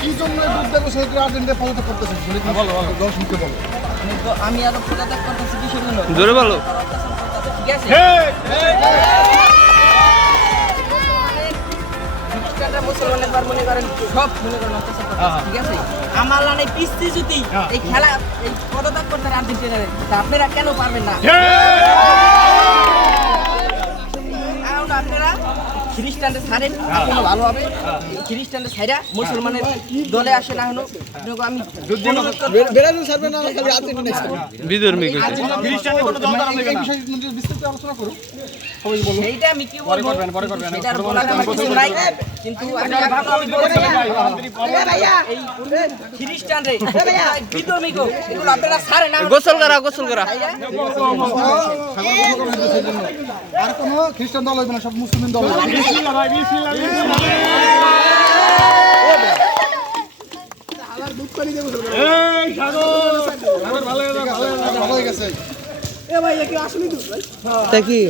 কি জন্য দুধ দেবো সেহেতু আর্জেন্টে পদত্যাগ করতেছেন বলো দর্শককে বলো। আমি আরো পদত্যাগ করতেছি কিসের জন্য? জোরে বলো। ঠিক আছে, খ্রিস্টানরা মুসলমানের বার মনে করেন সব মনে করেন অত্যাচার করতেছে, ঠিক আছে? আমার লানে পিস্তি জুতি এই খেলা এই পদত্যাগ করতে আর্জেন্টিনারে, তা আপনারা কেন পারবেন না? কারণ আপনারা খ্রিস্টানদের ছাড়েন, আপনারা ভালো হবে। খ্রিস্টানদের ছাইরা মুসলমানের দলে আসে না হলো আমি বেড়ানো ছাড়বে না খালি আর্জেন্টিনা বিধর্মী এই বিষয়ে বিস্তারিত আলোচনা করুন সবাই বলো। এইটা আমি কি বলবো সেটার বলার আমার কিছু নাই, কিন্তু আমি ভালো আমি বলছি এই খ্রিস্টানরে বিধর্মী গো এগুলো আপনারা ছাড়ে না। গোসল করা গোসল করা। আর কোনো খ্রিস্টান দল হইবে না, সব মুসলিম দল হইবে। ভালো হয়ে গেছে। তা কি